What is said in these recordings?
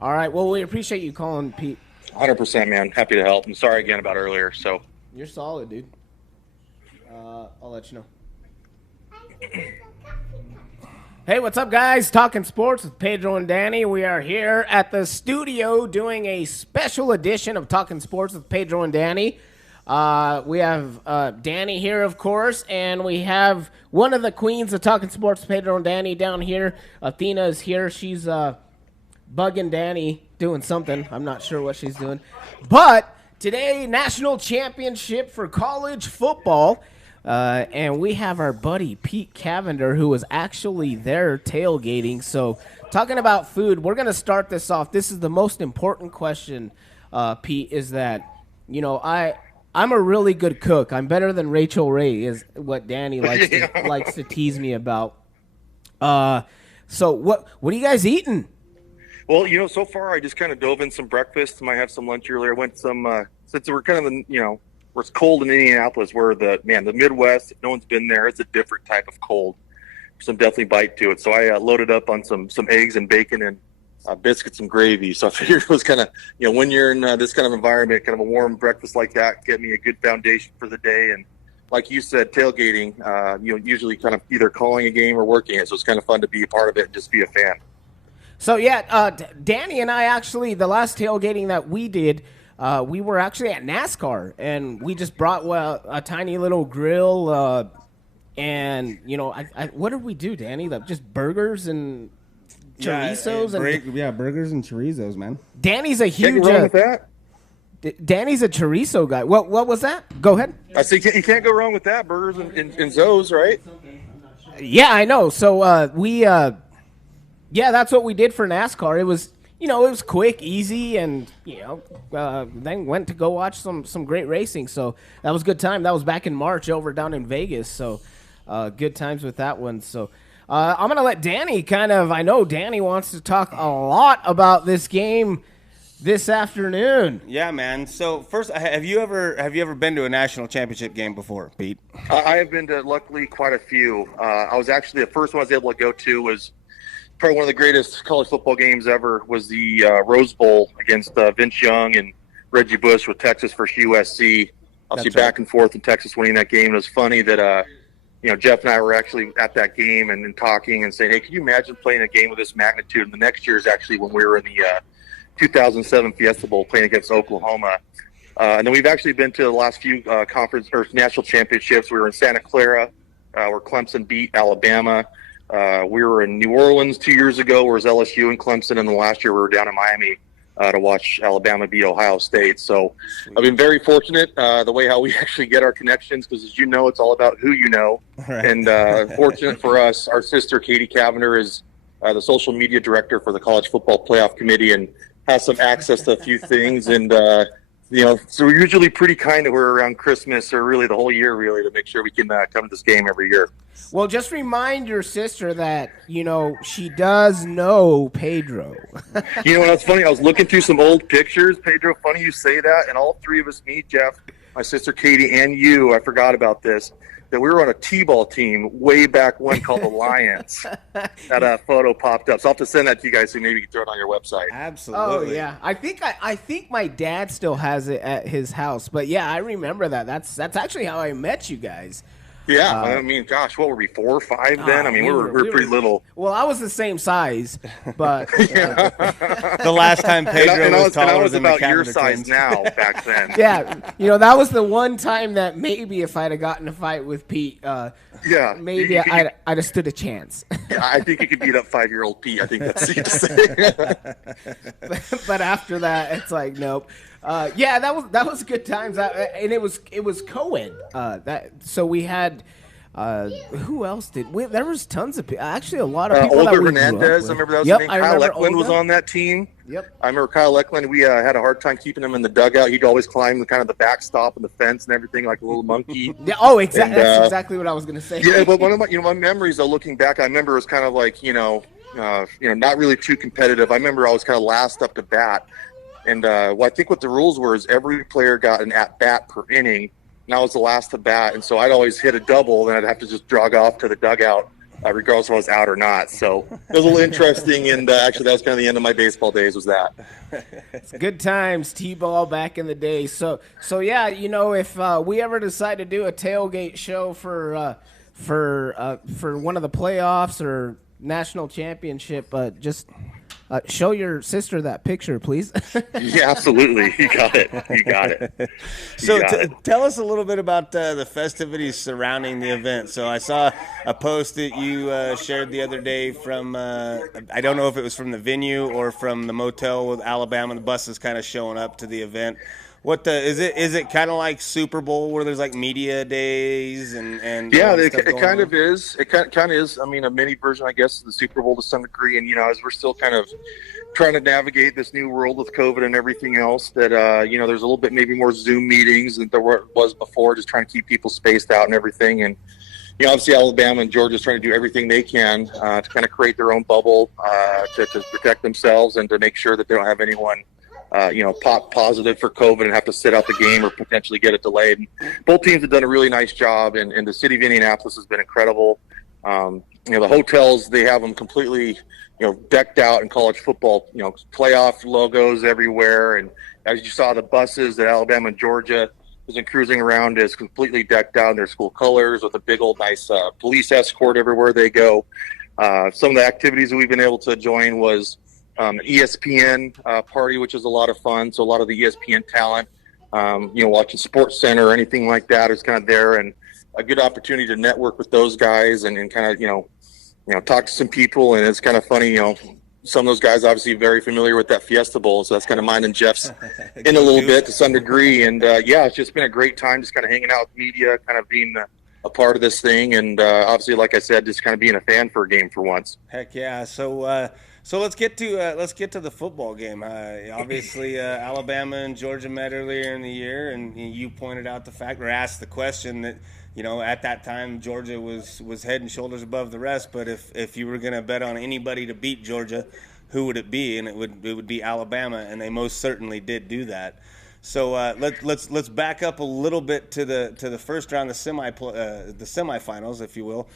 All right. Well, we appreciate you calling, Pete. 100%, man. Happy to help. I'm sorry again about earlier. So You're solid, dude. I'll let you know. Hey, what's up, guys? Talking Sports with Pedro and Danny. We are here at the studio doing a special edition of Talking Sports with Pedro and Danny. We have Danny here, of course, and we have one of the queens of Talking Sports, Pedro and Danny, down here. Athena is here. She's bugging Danny, doing something. I'm not sure what she's doing. But today, National Championship for college football. And we have our buddy Pete Cavander, who was actually there tailgating. So, talking about food, we're going to start this off. This is the most important question, Pete, is that, you know, I'm a really good cook. I'm better than Rachel Ray, is what Danny likes to tease me about. So, what are you guys eating? Well, you know, so far I just kind of dove in some breakfast. Might have some lunch earlier. I went some, since we're kind of, where it's cold in Indianapolis, where the Midwest, if no one's been there, it's a different type of cold. Some definitely bite to it. So I loaded up on some eggs and bacon and biscuits and gravy. So I figured it was kind of, when you're in this kind of environment, kind of a warm breakfast like that, get me a good foundation for the day. And like you said, tailgating, usually kind of either calling a game or working it. So it's kind of fun to be a part of it and just be a fan. So, yeah, Danny and I actually, the last tailgating that we did, we were actually at NASCAR, and we just brought a tiny little grill, and, what did we do, Danny? Just burgers and chorizos? Burgers and chorizos, man. Danny's a huge... Can't go wrong with that. Danny's a chorizo guy. What was that? Go ahead. I see you can't go wrong with that. Burgers and Zoes, right? Yeah, I know. So, that's what we did for NASCAR. It was... it was quick, easy, and, then went to go watch some great racing. So that was a good time. That was back in March over down in Vegas. So good times with that one. So I'm going to let Danny I know Danny wants to talk a lot about this game this afternoon. Yeah, man. So first, have you ever been to a national championship game before, Pete? I have been to, luckily, quite a few. I was actually, the first one I was able to go to was probably one of the greatest college football games ever, was the Rose Bowl against Vince Young and Reggie Bush with Texas versus USC. Obviously, back and forth in Texas winning that game. It was funny that, Jeff and I were actually at that game and talking and saying, hey, can you imagine playing a game of this magnitude? And the next year is actually when we were in the 2007 Fiesta Bowl playing against Oklahoma. And then we've actually been to the last few conference or national championships. We were in Santa Clara, where Clemson beat Alabama. We were in New Orleans 2 years ago, where it was LSU and Clemson, and then last year we were down in Miami to watch Alabama beat Ohio State. So I've been very fortunate the way how we actually get our connections, because as you know, it's all about who you know. Right. And fortunate for us, our sister Katie Cavander is the social media director for the College Football Playoff Committee and has some access to a few things. And so we're usually pretty kind to her around Christmas, or really the whole year, really, to make sure we can come to this game every year. Well, just remind your sister that, she does know Pedro. It's funny. I was looking through some old pictures, Pedro. Funny you say that. And all three of us, me, Jeff, my sister Katie, and you, I forgot about this, that we were on a T-ball team way back when called the Lions. That photo popped up. So I'll have to send that to you guys so maybe you can throw it on your website. Absolutely. Oh, yeah. I think my dad still has it at his house. But, yeah, I remember that. That's actually how I met you guys. Yeah, I mean, gosh, what were we, 4 or 5 then? I mean, we were pretty little. Well, I was the same size, but the last time Pedro was taller than about the your Cavander size twins. now back then. Yeah, that was the one time that maybe if I'd have gotten a fight with Pete, maybe I'd have stood a chance. Yeah, I think you could beat up 5-year-old Pete. I think that's easy to say. But after that, it's like nope. That was good times, and it was co-ed. So we had who else did? There was tons of people. Actually, a lot of people. Older Hernandez. I remember that was his name. Kyle Eklund was on that team. Yep. I remember Kyle Eklund. We had a hard time keeping him in the dugout. He'd always climb the kind of the backstop and the fence and everything like a little monkey. Yeah. Oh, exactly. That's exactly what I was going to say. Yeah, but one of my memories, though, looking back, I remember it was kind of like not really too competitive. I remember I was kind of last up to bat. And I think what the rules were is every player got an at-bat per inning, and I was the last to bat. And so I'd always hit a double, then I'd have to just jog off to the dugout regardless if I was out or not. So it was a little interesting, and actually that was kind of the end of my baseball days was that. It's good times, T-ball back in the day. So yeah, if we ever decide to do a tailgate show for one of the playoffs or national championship, just show your sister that picture, please. Yeah, absolutely. You got it. So tell us a little bit about the festivities surrounding the event. So I saw a post that you shared the other day from, I don't know if it was from the venue or from the motel with Alabama. The buses kind of showing up to the event. What is it? Is it kind of like Super Bowl where there's like media days and yeah, it kind of is. It kind of is. I mean, a mini version, I guguess, of the Super Bowl to some degree. And as we're still kind of trying to navigate this new world with COVID and everything else, that there's a little bit maybe more Zoom meetings than there was before, just trying to keep people spaced out and everything. And obviously Alabama and Georgia's trying to do everything they can to kind of create their own bubble to protect themselves and to make sure that they don't have anyone pop positive for COVID and have to sit out the game or potentially get it delayed. And both teams have done a really nice job, and the city of Indianapolis has been incredible. The hotels, they have them completely, decked out in college football, playoff logos everywhere. And as you saw, the buses that Alabama and Georgia has been cruising around is completely decked out in their school colors with a big old nice police escort everywhere they go. Some of the activities that we've been able to join was ESPN party, which is a lot of fun. So a lot of the ESPN talent, watching Sports Center or anything like that is kind of there, and a good opportunity to network with those guys and kind of, talk to some people. And it's kind of funny, some of those guys obviously very familiar with that Fiesta Bowl. So that's kind of mine and Jeff's in a little bit to some degree. And it's just been a great time just kind of hanging out with media, kind of being a part of this thing. And obviously, like I said, just kind of being a fan for a game for once. Heck yeah. So let's get to the football game. Obviously, Alabama and Georgia met earlier in the year, and you pointed out the fact, or asked the question that at that time Georgia was head and shoulders above the rest. But if you were going to bet on anybody to beat Georgia, who would it be? And it would be Alabama, and they most certainly did do that. So let's back up a little bit to the first round, the semifinals, if you will.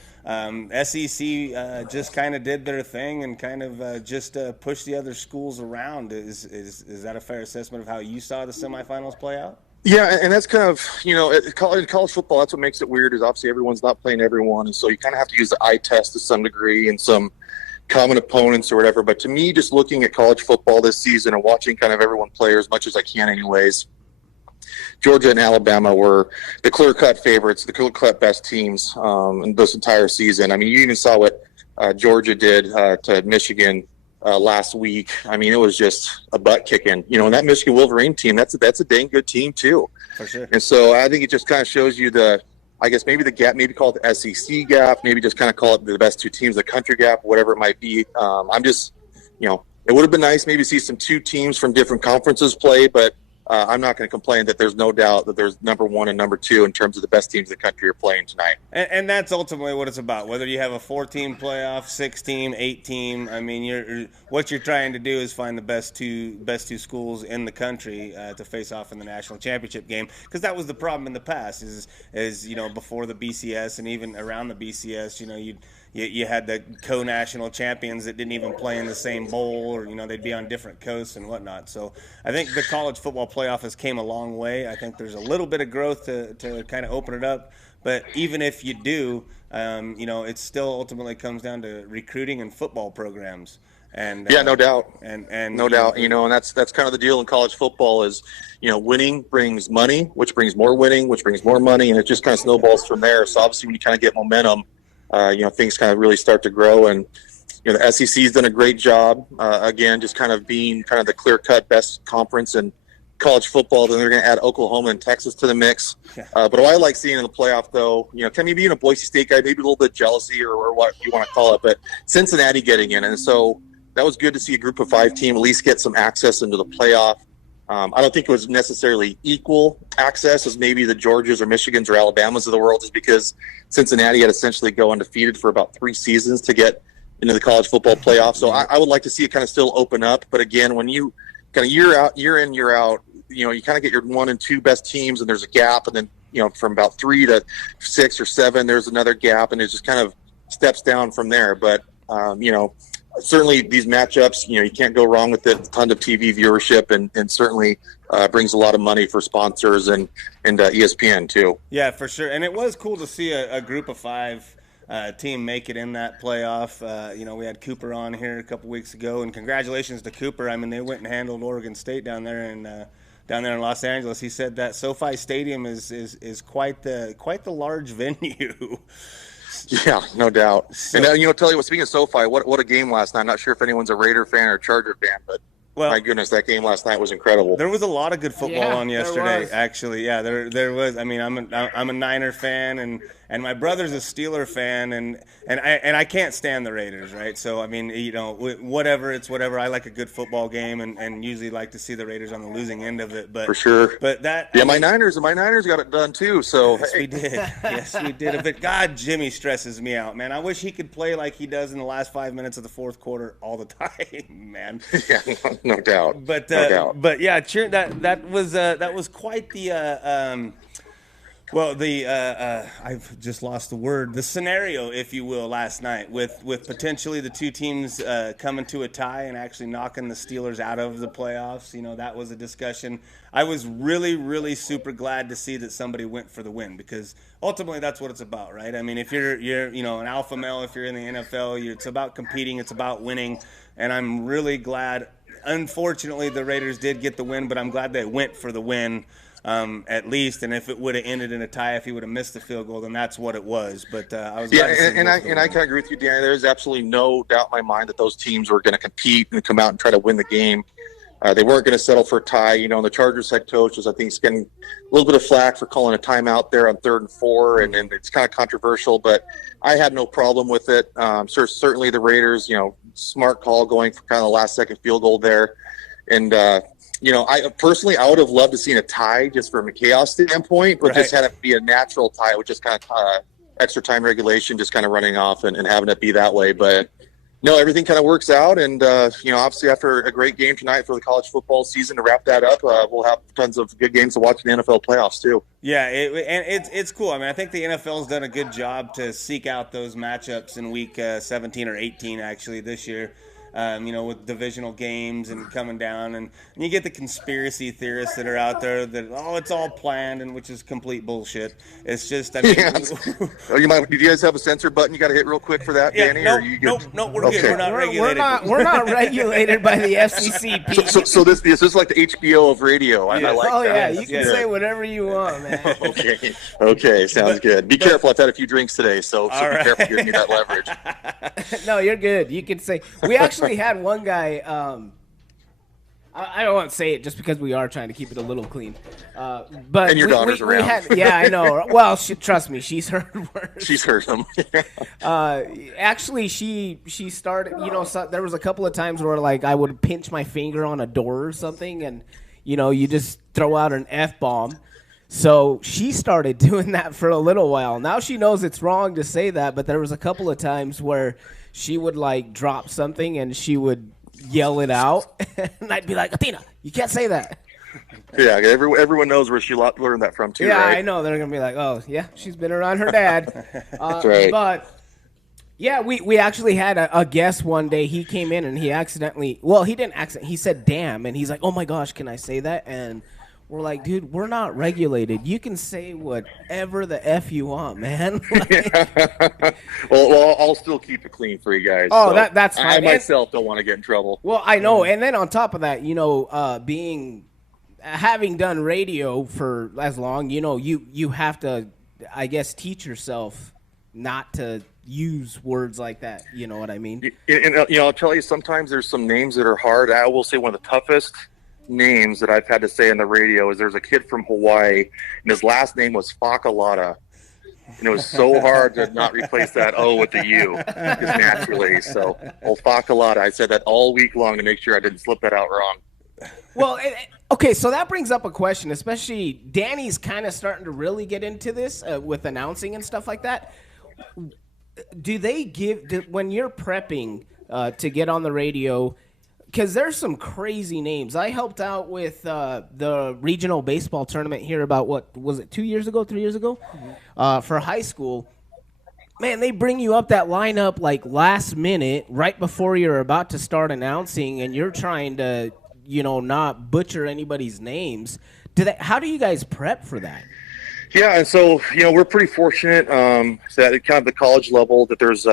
SEC just kind of did their thing and kind of just pushed the other schools around. Is that a fair assessment of how you saw the semifinals play out? Yeah, and that's kind of, in college football, that's what makes it weird is obviously everyone's not playing everyone, and so you kind of have to use the eye test to some degree and some common opponents or whatever. But to me, just looking at college football this season and watching kind of everyone play as much as I can anyways, Georgia and Alabama were the clear-cut favorites, the clear-cut best teams in this entire season. I mean, you even saw what Georgia did to Michigan last week. I mean, it was just a butt kicking. And that Michigan Wolverine team, that's a dang good team too. For sure. And so I think it just kind of shows you maybe the gap, maybe call it the SEC gap, maybe just kind of call it the best two teams, the country gap, whatever it might be. I'm just, it would have been nice maybe to see some two teams from different conferences play, but I'm not going to complain that there's no doubt that there's number one and number two in terms of the best teams in the country are playing tonight. And that's ultimately what it's about. Whether you have a 4-team playoff, 6-team, 8-team, I mean, what you're trying to do is find the best two schools in the country to face off in the national championship game. Because that was the problem in the past. Is before the BCS and even around the BCS, you had the co-national champions that didn't even play in the same bowl, or they'd be on different coasts and whatnot. So I think the college football playoff has came a long way. I think there's a little bit of growth to kind of open it up. But even if you do, it still ultimately comes down to recruiting and football programs. And no doubt. And no doubt. And that's kind of the deal in college football is, winning brings money, which brings more winning, which brings more money, and it just kind of snowballs from there. So obviously when you kind of get momentum, things kind of really start to grow. And, the SEC's done a great job, again, just kind of being kind of the clear-cut best conference in college football. Then they're going to add Oklahoma and Texas to the mix. But what I like seeing in the playoff, though, can you be a Boise State guy, maybe a little bit of jealousy or what you want to call it, but Cincinnati getting in. And so that was good to see a group of 5 team at least get some access into the playoff. I don't think it was necessarily equal access as maybe the Georgias or Michigans or Alabamas of the world, just because Cincinnati had essentially go undefeated for about 3 seasons to get into the college football playoff. So I would like to see it kind of still open up. But again, when you kind of year in, year out, you kind of get your 1 and 2 best teams and there's a gap. And then, from about 3 to 6 or 7, there's another gap. And it just kind of steps down from there. But, certainly these matchups, you can't go wrong with it. Tons of TV viewership and certainly brings a lot of money for sponsors and ESPN too. Yeah, for sure. And it was cool to see a group of 5 team make it in that playoff. We had Cooper on here a couple weeks ago, and congratulations to Cooper. I mean, they went and handled Oregon State down there in Los Angeles. He said that SoFi Stadium is quite the large venue. Yeah, no doubt. So, and tell you what, speaking of SoFi, what a game last night. I'm not sure if anyone's a Raider fan or a Charger fan, but my goodness, that game last night was incredible. There was a lot of good football on yesterday, actually. Yeah, there was. I mean, I'm a Niner fan, and my brother's a Steeler fan, and I can't stand the Raiders, right? So I mean, whatever, it's whatever. I like a good football game, and usually like to see the Raiders on the losing end of it. But for sure. But that my Niners got it done too. So yes, we did. Yes, we did. But God, Jimmy stresses me out, man. I wish he could play like he does in the last 5 minutes of the fourth quarter all the time, man. Yeah, no doubt. But no doubt. But yeah, that was quite the. I've just lost the word. The scenario, if you will, last night with potentially the two teams coming to a tie and actually knocking the Steelers out of the playoffs. That was a discussion. I was really, really super glad to see that somebody went for the win, because ultimately that's what it's about, right? I mean, if you're an alpha male, if you're in the NFL, it's about competing, it's about winning, and I'm really glad. Unfortunately, the Raiders did get the win, but I'm glad they went for the win. At least, and if it would have ended in a tie, if he would have missed the field goal, then that's what it was. But I was glad to see and I kind of agree with you, Danny. There's absolutely no doubt in my mind that those teams were going to compete and come out and try to win the game. They weren't going to settle for a tie. And the Chargers head coach was, I think, getting a little bit of flack for calling a timeout there on 3rd and 4, and it's kind of controversial. But I had no problem with it. Certainly the Raiders, smart call going for kind of the last-second field goal there, and. I personally, I would have loved to seen a tie just from a chaos standpoint, but just had it be a natural tie with just kind of extra time regulation, just kind of running off and having it be that way. But no, everything kind of works out. And, obviously after a great game tonight for the college football season, to wrap that up, we'll have tons of good games to watch in the NFL playoffs too. Yeah, it's cool. I mean, I think the NFL's done a good job to seek out those matchups in week 17 or 18, actually, this year. With divisional games and coming down, and you get the conspiracy theorists that are out there that it's all planned, and which is complete bullshit. It's just, I mean, do you guys have a censor button you got to hit real quick for that, Danny? Nope, we're good. We're not regulated. We're not regulated by the FCC. Pete. So this is like the HBO of radio. I like that. Oh yeah, you can say whatever you want, man. Okay, sounds good. Be careful. I've had a few drinks today, so be careful giving me that leverage. No, you're good. You can say we actually had one guy. I don't want to say it just because we are trying to keep it a little clean. But and your daughter's around. Yeah, I know. Well, trust me, she's heard words. She's heard them. Actually, she started. So there was a couple of times where I would pinch my finger on a door or something, and you just throw out an F-bomb. So she started doing that for a little while. Now she knows it's wrong to say that, but there was a couple of times where she would drop something and she would yell it out, and I'd be like, Athena, you can't say that. Yeah, everyone knows where she learned that from too. Yeah, right? I know. They're gonna be like, oh yeah, she's been around her dad. That's right. But yeah, we actually had a guest one day. He came in and he he said damn, and he's like, oh my gosh, can I say that? And we're like, dude, we're not regulated. You can say whatever the F you want, man. Well, I'll still keep it clean for you guys. Oh, so that's fine. I myself don't want to get in trouble. Well, I know. And then on top of that, having done radio for as long, you have to, I guess, teach yourself not to use words like that. You know what I mean? And I'll tell you, sometimes there's some names that are hard. I will say one of the toughest names that I've had to say on the radio is there's a kid from Hawaii, and his last name was Fakalata, and it was so hard to not replace that O with the U just naturally. So, Fakalata, I said that all week long to make sure I didn't slip that out wrong. Well, okay, so that brings up a question, especially Danny's kind of starting to really get into this with announcing and stuff like that. Do they when you're prepping to get on the radio? Because there's some crazy names. I helped out with the regional baseball tournament here about, 3 years ago? Mm-hmm. For high school. Man, they bring you up that lineup like last minute, right before you're about to start announcing, and you're trying to, not butcher anybody's names. How do you guys prep for that? Yeah, and so we're pretty fortunate that at kind of the college level that there's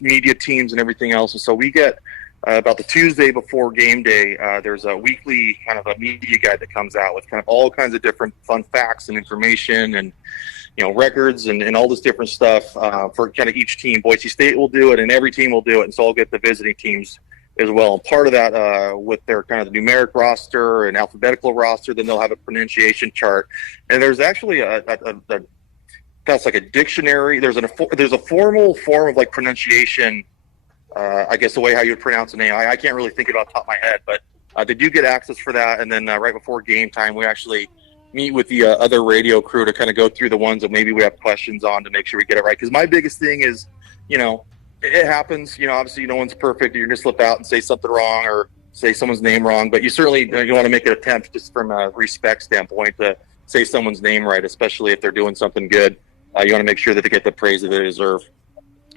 media teams and everything else, and so we get about the Tuesday before game day. There's a weekly kind of a media guide that comes out with kind of all kinds of different fun facts and information and records and all this different stuff for kind of each team. Boise State will do it, and every team will do it, and so I'll get the visiting teams as well. And part of that with their kind of the numeric roster and alphabetical roster, then they'll have a pronunciation chart. And there's actually that's like a dictionary. There's a formal form of like pronunciation. I guess the way how you would pronounce a name. I can't really think it off the top of my head, but they do get access for that. And then right before game time, we actually meet with the other radio crew to kind of go through the ones that maybe we have questions on to make sure we get it right. Because my biggest thing is, it happens. Obviously, no one's perfect. You're going to slip out and say something wrong or say someone's name wrong. But you certainly you want to make an attempt just from a respect standpoint to say someone's name right, especially if they're doing something good. You want to make sure that they get the praise that they deserve.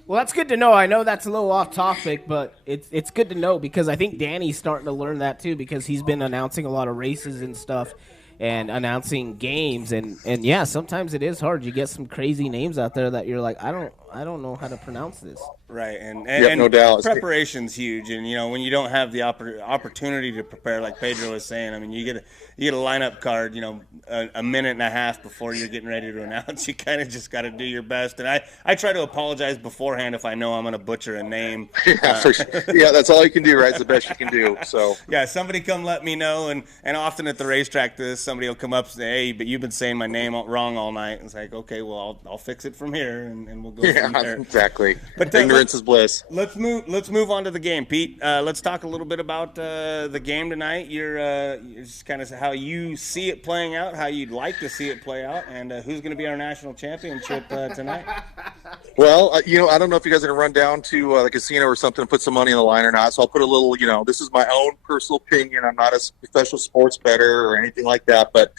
Well, that's good to know. I know that's a little off topic, but it's good to know because I think Danny's starting to learn that too because he's been announcing a lot of races and stuff and announcing games. And yeah, sometimes it is hard. You get some crazy names out there that you're like, I don't know how to pronounce this. Right, and no doubt. Preparation's huge, and when you don't have the opportunity to prepare, like Pedro was saying, I mean, you get a lineup card, a minute and a half before you're getting ready to announce. You kind of just got to do your best, and I try to apologize beforehand if I know I'm going to butcher a name. Yeah, that's all you can do, right? It's the best you can do. So yeah, somebody come let me know, and often at the racetrack, somebody will come up and say, hey, but you've been saying my name wrong all night. And it's like, okay, well, I'll fix it from here, and we'll go from there. Exactly. But ignorance is bliss. Let's move on to the game, Pete. Let's talk a little bit about the game tonight. You're just kind of how you see it playing out, how you'd like to see it play out, and who's going to be our national championship tonight. Well, I don't know if you guys are going to run down to the casino or something and put some money on the line or not. So I'll put a little, this is my own personal opinion. I'm not a professional sports bettor or anything like that. But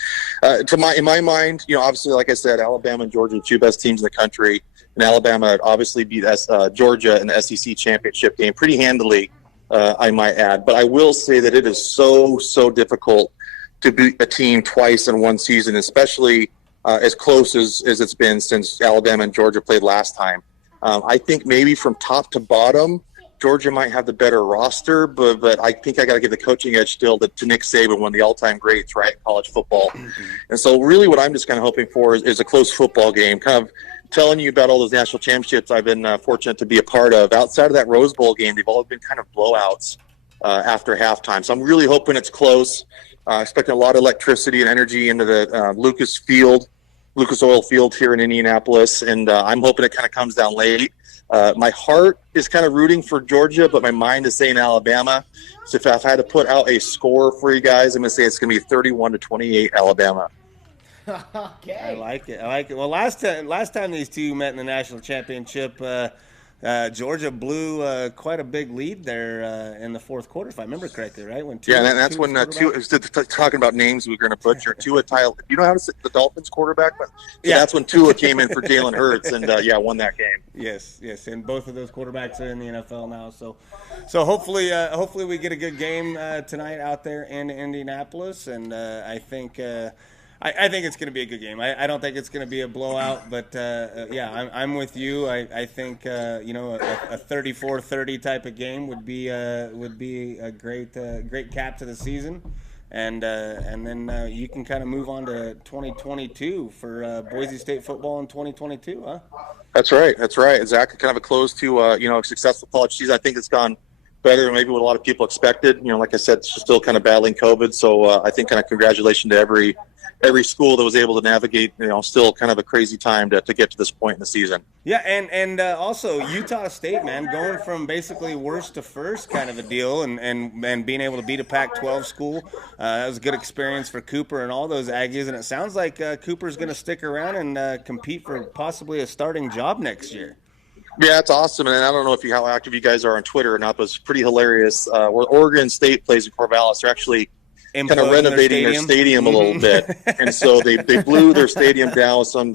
in my mind, obviously, like I said, Alabama and Georgia are the two best teams in the country. And Alabama obviously beat Georgia in the SEC championship game pretty handily, I might add. But I will say that it is so difficult to beat a team twice in one season, especially as close as it's been since Alabama and Georgia played last time. I think maybe from top to bottom, Georgia might have the better roster, but I think I got to give the coaching edge still to Nick Saban, one of the all-time greats, right, in college football. Mm-hmm. And so really what I'm just kind of hoping for is a close football game, kind of telling you about all those national championships I've been fortunate to be a part of. Outside of that Rose Bowl game, they've all been kind of blowouts after halftime. So I'm really hoping it's close. Expecting a lot of electricity and energy into the Lucas Oil Field here in Indianapolis, and I'm hoping it kind of comes down late. My heart is kind of rooting for Georgia, but my mind is saying Alabama. So if I had to put out a score for you guys, I'm going to say it's going to be 31-28 Alabama. Okay. I like it. Well, last time these two met in the national championship, Georgia blew quite a big lead there in the fourth quarter, if I remember correctly, right? That's when talking about names we were going to butcher. Tua Tyler, you know how to say the Dolphins quarterback? That's when Tua came in for Jalen Hurts and won that game. Yes, and both of those quarterbacks are in the NFL now. So hopefully we get a good game tonight out there in Indianapolis, and I think. I think it's going to be a good game. I don't think it's going to be a blowout, but I'm with you. I think a 34-30 type of game would be a great cap to the season, and then you can kind of move on to 2022 for Boise State football in 2022, huh? That's right. Exactly. Kind of a close to a successful college season. I think it's gone better than maybe what a lot of people expected. Like I said, it's still kind of battling COVID, so I think kind of congratulations to every school that was able to navigate, still kind of a crazy time to get to this point in the season. Yeah, and also Utah State, man, going from basically worst to first kind of a deal and being able to beat a Pac-12 school. That was a good experience for Cooper and all those Aggies, and it sounds like Cooper's going to stick around and compete for possibly a starting job next year. Yeah, it's awesome, and I don't know how active you guys are on Twitter or not, but it's pretty hilarious. Where Oregon State plays in Corvallis, they're actually kind of renovating their stadium a little bit, and so they blew their stadium down with some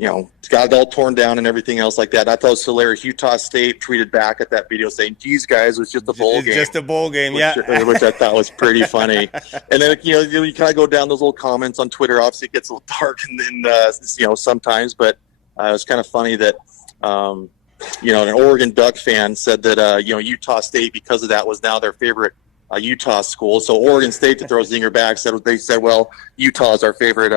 got it all torn down and everything else like that. I thought it was hilarious. Utah State tweeted back at that video saying, "Geez, guys, it was just a bowl game." Just a bowl game, which, yeah. Which I thought was pretty funny. And then, you kind of go down those little comments on Twitter. Obviously, it gets a little dark and sometimes, but it was kind of funny that, an Oregon Duck fan said that, Utah State, because of that, was now their favorite Utah school. So Oregon State, to throw zinger back, said, well, Utah is our favorite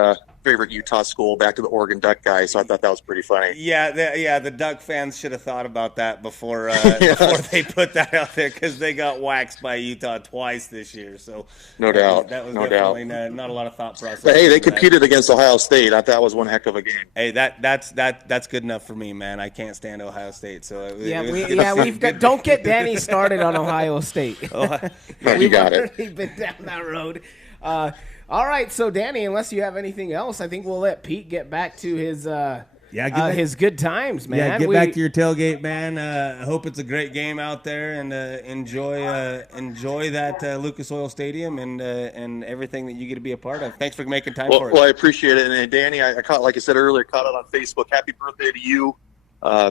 Utah school, back to the Oregon Duck guy. So I thought that was pretty funny. Yeah, the Duck fans should have thought about that before Yeah. before they put that out there, because they got waxed by Utah twice this year. So no doubt, that was no definitely doubt. not a lot of thought process. But hey, they competed against Ohio State. I thought that was one heck of a game. Hey, that's good enough for me, man. I can't stand Ohio State. So we've got. Don't get Danny started on Ohio State. No, you got it. We've been down that road. All right, so Danny, unless you have anything else, I think we'll let Pete get back to his his good times, man. Yeah, get back to your tailgate, man. I hope it's a great game out there, and enjoy that Lucas Oil Stadium and everything that you get to be a part of. Thanks for making time for it. Well, I appreciate it. And Danny, I caught, like I said earlier, caught it on Facebook. Happy birthday to you,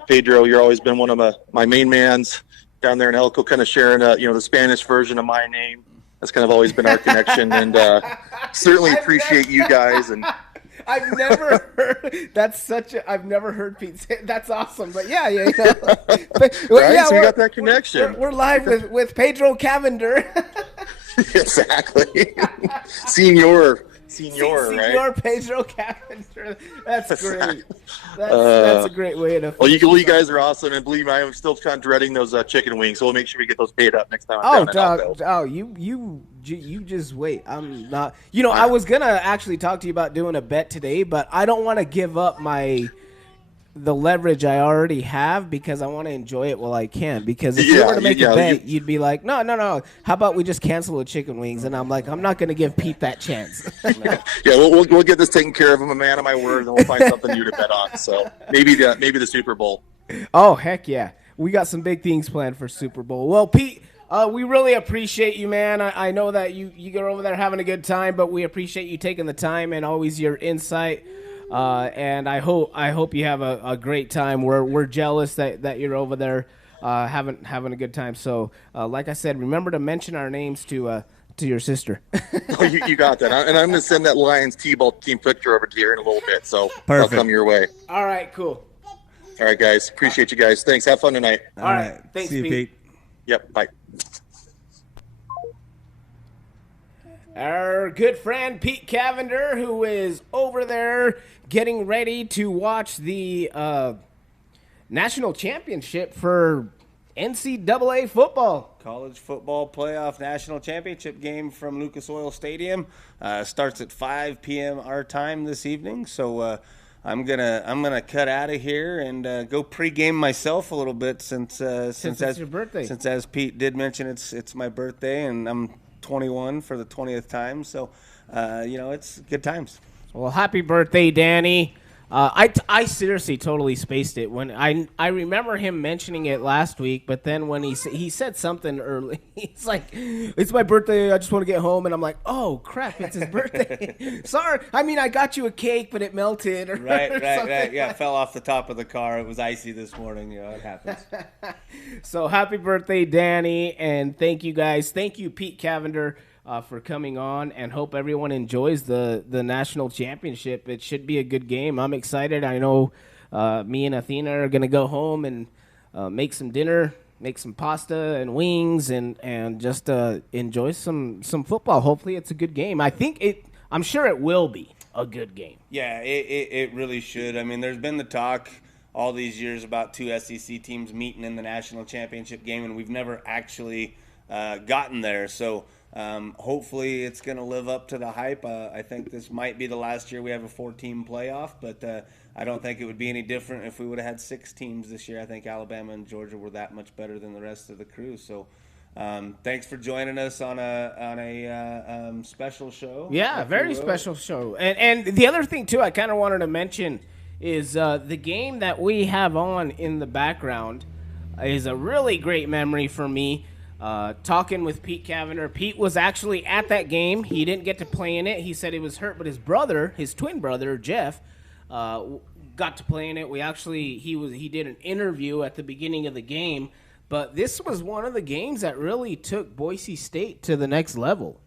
Pedro. You've always been one of my main mans down there in Elko, kind of sharing the Spanish version of my name. That's kind of always been our connection, and certainly appreciate you guys. And I've never heard I've never heard Pete say that's awesome. But yeah. But, right? So we got that connection. We're live with Pedro Cavander. Exactly. Senior, right? Pedro Cavander. That's great. That's a great way to. Well, you guys are awesome, and believe me, I'm still kind of dreading those chicken wings. So we'll make sure we get those paid up next time. You just wait. I'm not. I was gonna actually talk to you about doing a bet today, but I don't want to give up the leverage I already have, because I want to enjoy it while I can. Because if you were to make a bet, you'd be like, no. How about we just cancel the chicken wings? And I'm like, I'm not going to give Pete that chance. Yeah, we'll get this taken care of. I'm a man of my word, and we'll find something new to bet on. So maybe the Super Bowl. Oh, heck yeah. We got some big things planned for Super Bowl. Well, Pete, we really appreciate you, man. I know that you go over there having a good time, but we appreciate you taking the time and always your insight. And I hope you have a great time. We're jealous that you're over there having a good time. So like I said, remember to mention our names to your sister. Oh, you got that. And I'm going to send that Lions T-ball team picture over to you in a little bit. So perfect. I'll come your way. All right, cool. All right, guys. Appreciate you guys. Thanks. Have fun tonight. All right. Thanks, See you, Pete. Yep. Bye. Our good friend Pete Cavander, who is over there getting ready to watch the national championship for NCAA football. College football playoff national championship game from Lucas Oil Stadium starts at 5 p.m. our time this evening. So I'm gonna cut out of here and go pregame myself a little bit since it's your birthday. Since, as Pete did mention, it's my birthday and I'm 21 for the 20th time. So it's good times. Well, happy birthday, Danny. I seriously totally spaced it when I remember him mentioning it last week, but then when he said something early, he's like, "It's my birthday. I just want to get home," and I'm like, "Oh crap, it's his birthday." Sorry, I mean I got you a cake, but it melted. Right. Yeah, it fell off the top of the car. It was icy this morning. It happens. So happy birthday, Danny, and thank you guys. Thank you, Pete Cavander, for coming on, and hope everyone enjoys the national championship. It should be a good game. I'm excited. I know me and Athena are going to go home and make some dinner, make some pasta and wings, and just enjoy some football. Hopefully it's a good game. I'm sure it will be a good game. Yeah, it really should. I mean, there's been the talk all these years about two SEC teams meeting in the national championship game, and we've never actually gotten there. So hopefully it's going to live up to the hype. I think this might be the last year we have a 4-team playoff, but I don't think it would be any different if we would have had 6 teams this year. I think Alabama and Georgia were that much better than the rest of the crew. So thanks for joining us on a special show. Yeah, very special show. And the other thing, too, I kind of wanted to mention is the game that we have on in the background is a really great memory for me. Talking with Pete Cavander. Pete was actually at that game. He didn't get to play in it. He said he was hurt, but his twin brother, Jeff, got to play in it. He did an interview at the beginning of the game, but this was one of the games that really took Boise State to the next level.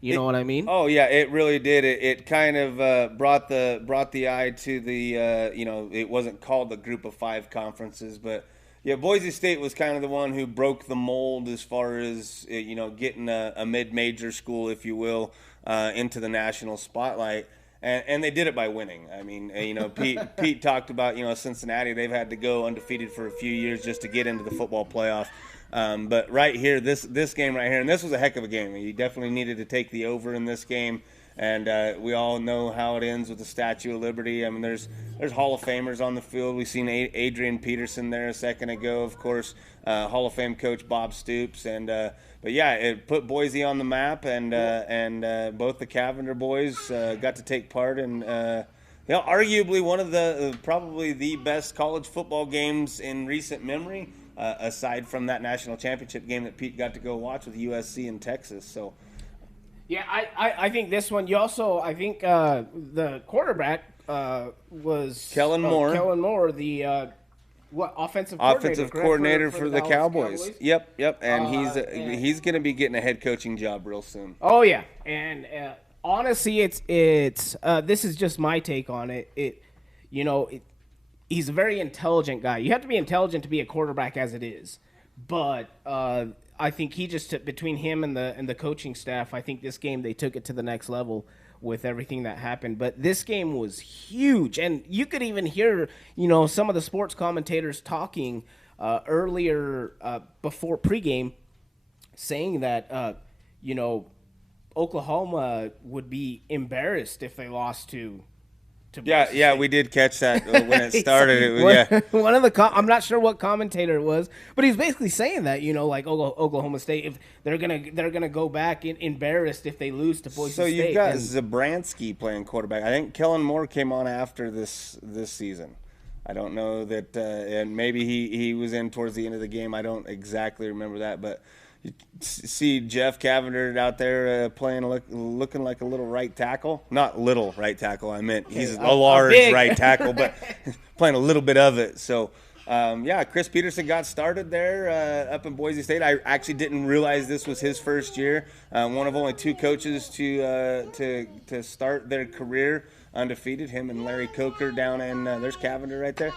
You know what I mean? Oh yeah, it really did. It kind of brought the eye to the it wasn't called the Group of Five conferences, but yeah, Boise State was kind of the one who broke the mold as far as getting a mid-major school, if you will, into the national spotlight. And they did it by winning. I mean, Pete talked about, Cincinnati, they've had to go undefeated for a few years just to get into the football playoff. But right here, this game right here, and this was a heck of a game. You definitely needed to take the over in this game. And we all know how it ends with the Statue of Liberty. I mean, there's Hall of Famers on the field. We've seen Adrian Peterson there a second ago, of course, Hall of Fame coach Bob Stoops. But yeah, it put Boise on the map, and both the Cavander boys got to take part in, arguably one of the probably the best college football games in recent memory, aside from that national championship game that Pete got to go watch with USC in Texas. So. Yeah, I think this one. You also, I think the quarterback was Kellen Moore. Kellen Moore, the offensive coordinator for the Cowboys. Yep. And he's going to be getting a head coaching job real soon. Oh yeah, and honestly, it's this is just my take on it. He's a very intelligent guy. You have to be intelligent to be a quarterback as it is, but. I think he just took, between him and the coaching staff, I think this game they took it to the next level with everything that happened. But this game was huge, and you could even hear some of the sports commentators talking earlier before pregame, saying that Oklahoma would be embarrassed if they lost to. Yeah, we did catch that when it started. One of the I'm not sure what commentator it was, but he's basically saying that like Oklahoma State, if they're gonna go back embarrassed if they lose to Boise State. So you've got Zabransky playing quarterback. I think Kellen Moore came on after this season. I don't know that, and maybe he was in towards the end of the game. I don't exactly remember that, but. You see Jeff Cavander out there playing, looking like a little right tackle. Not little right tackle, I meant he's a large right tackle, but playing a little bit of it. So, Chris Peterson got started there up in Boise State. I actually didn't realize this was his first year. One of only two coaches to start their career undefeated. Him and Larry Coker down in there's Cavander right there,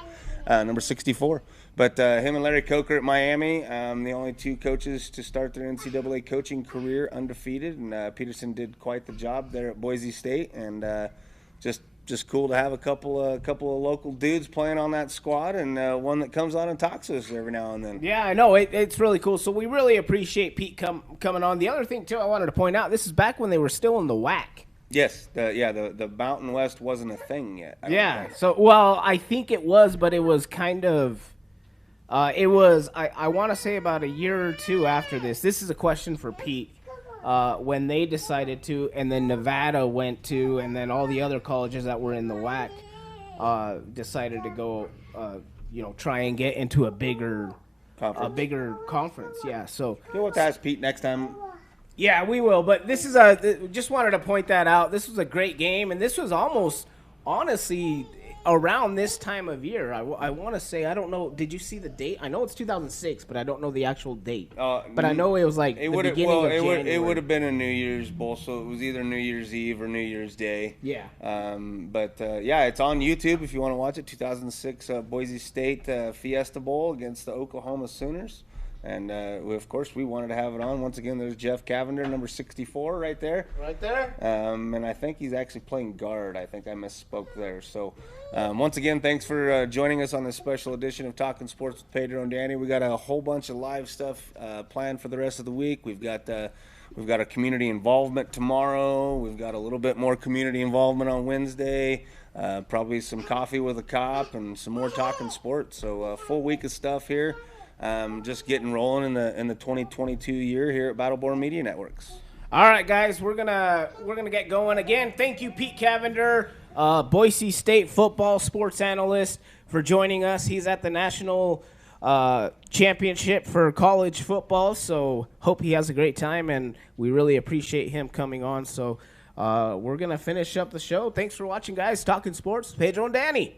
number 64. But him and Larry Coker at Miami, the only two coaches to start their NCAA coaching career undefeated. And Peterson did quite the job there at Boise State, and just cool to have a couple of local dudes playing on that squad, and one that comes on and talks to us every now and then. Yeah, I know it's really cool. So we really appreciate Pete coming on. The other thing too, I wanted to point out, this is back when they were still in the WAC. Yes, the Mountain West wasn't a thing yet. I think it was, but it was kind of. I want to say about a year or two after this. This is a question for Pete. When they decided to, and then Nevada went to, and then all the other colleges that were in the WAC decided to go, try and get into a bigger conference. Yeah, so you'll have to ask Pete next time. Yeah, we will. But this is just wanted to point that out. This was a great game, and this was almost, honestly, around this time of year. I want to say, I don't know. Did you see the date? I know it's 2006, but I don't know the actual date. But I know it was like the beginning of January. It would have been a New Year's Bowl, so it was either New Year's Eve or New Year's Day. Yeah. It's on YouTube if you want to watch it. 2006 Boise State Fiesta Bowl against the Oklahoma Sooners. And, of course, we wanted to have it on. Once again, there's Jeff Cavander, number 64 right there. Right there. And I think he's actually playing guard. I think I misspoke there. So, once again, thanks for joining us on this special edition of Talkin Sports with Pedro and Danny. We got a whole bunch of live stuff planned for the rest of the week. We've got a community involvement tomorrow. We've got a little bit more community involvement on Wednesday. Probably some coffee with a cop and some more Talkin Sports. So, a full week of stuff here. Just getting rolling in the 2022 year here at Battleborn Media Networks. All right, guys, we're gonna get going again. Thank you, Pete Cavander, Boise State football sports analyst, for joining us. He's at the national championship for college football, so hope he has a great time, and we really appreciate him coming on. So we're gonna finish up the show. Thanks for watching, guys. Talkin Sports, Pedro and Danny.